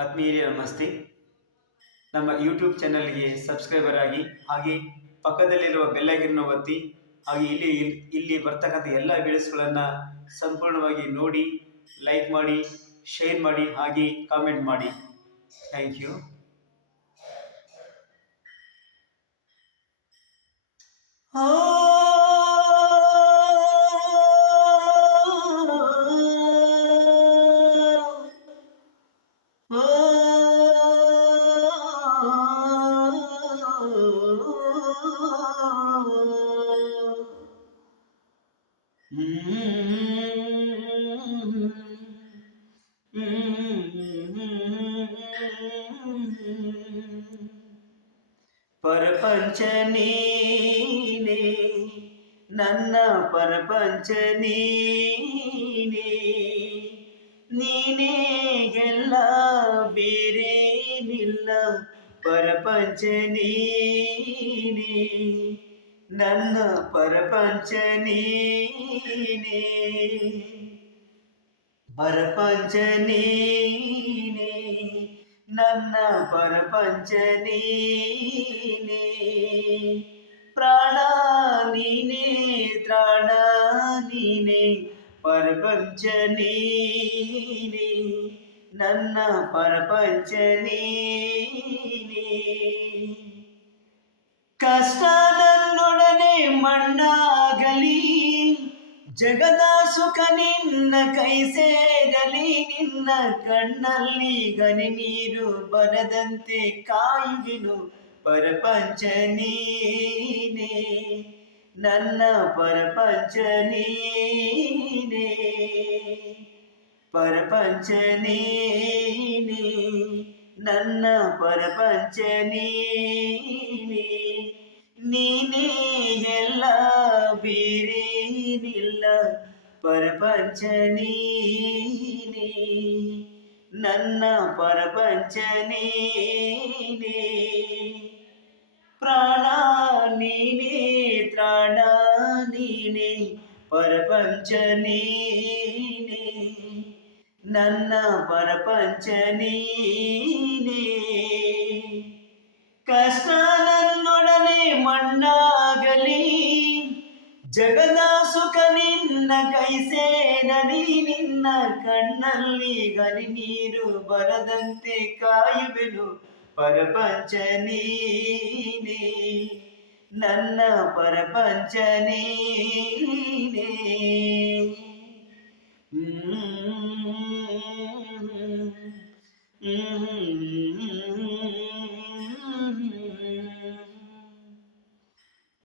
ಆತ್ಮೀಯರೇ ನಮಸ್ತೆ. ನಮ್ಮ ಯೂಟ್ಯೂಬ್ ಚಾನಲ್ಗೆ ಸಬ್ಸ್ಕ್ರೈಬರ್ ಆಗಿ, ಹಾಗೆ ಪಕ್ಕದಲ್ಲಿರುವ ಬೆಲ್ ಐಕನ್ ಒತ್ತಿ, ಹಾಗೆ ಇಲ್ಲಿ ಬರ್ತಕ್ಕಂಥ ಎಲ್ಲ ವಿಡಿಯೋಸ್ಗಳನ್ನು ಸಂಪೂರ್ಣವಾಗಿ ನೋಡಿ, ಲೈಕ್ ಮಾಡಿ, ಶೇರ್ ಮಾಡಿ, ಹಾಗೆ ಕಾಮೆಂಟ್ ಮಾಡಿ. Thank you. ಪರಪಂಚ ನೀನೇ, ನನ್ನ ಪರಪಂಚ ನೀನೇ, ನೀನೇ ಎಲ್ಲ ಬೇರೇನಿಲ್ಲ. ಪರಪಂಚ ನೀನೇ, ನನ್ನ ಪರಪಂಚ ನೀನೇ, ಪರಪಂಚ ನೀನೇ, ನನ್ನ ಪರಪಂಚ ನೀನೇ, ಪ್ರಾಣ ನೀನೇ, ತ್ರಾಣ ನೀನೇ, ಪರಪಂಚ ನೀನೇ, ನನ್ನ ಪರಪಂಚ ನೀನೇ. ಕಷ್ಟ ನನ್ನೊಡನೆ ಮಣ್ಣಾಗಲಿ, ಜಗದ ಸುಖ ನಿನ್ನ ಕೈ ಸೇರಲಿ, ನಿನ್ನ ಕಣ್ಣಲ್ಲಿ ಗನಿ ನೀರು ಬರದಂತೆ ಕಾಯುವೆನು. ಪರಪಂಚ ನೀನೇ, ನನ್ನ ಪರಪಂಚ ನೀನೇ, ಪರಪಂಚ ನೀನೇ, ನನ್ನ ಪರಪಂಚ ನೀನೇ, ನೀನೇ ಎಲ್ಲ ಬೇರೇನಿಲ್ಲ. ಪರಪಂಚ ನೀನೇ, ನನ್ನ ಪರಪಂಚ ನೀನೇ, ಪ್ರಾಣ ನೀನೇ, ತ್ರಾಣ ನೀನೇ, ಪರಪಂಚ ನೀನೇ, ನನ್ನ ಪರಪಂಚ ನೀನೇ. ಕಷ್ಟ ನನ್ನೊಡನೆ ಮಣ್ಣಾಗಲಿ, ಜಗದ ಸುಖ ನಿನ್ನ ಕೈ ಸೇರಲಿ, ನಿನ್ನ ಕಣ್ಣಲ್ಲಿ ಗನಿ ನೀರು ಬರದಂತೆ ಕಾಯುವೆನು. ಪರಪಂಚ ನೀನೇ, ನನ್ನ ಪರಪಂಚ ನೀನೇ.